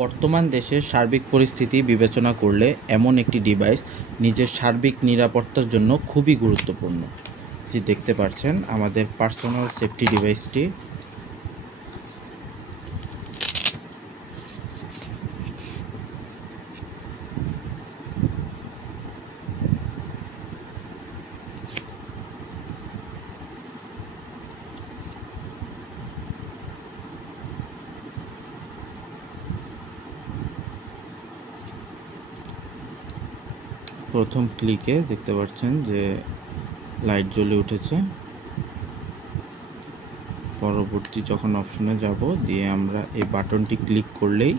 বর্তমান দেশের সার্বিক পরিস্থিতি বিবেচনা করলে এমন একটি ডিভাইস নিজের সার্বিক নিরাপত্তার জন্য খুবই গুরুত্বপূর্ণ। যে দেখতে পাচ্ছেন আমাদের পার্সোনাল সেফটি ডিভাইসটি। প্রথম ক্লিকে দেখতে পাচ্ছেন যে লাইট জ্বলে উঠেছে। পরবর্তী যখন অপশনে যাব দিয়ে আমরা এই বাটনটি ক্লিক করলেই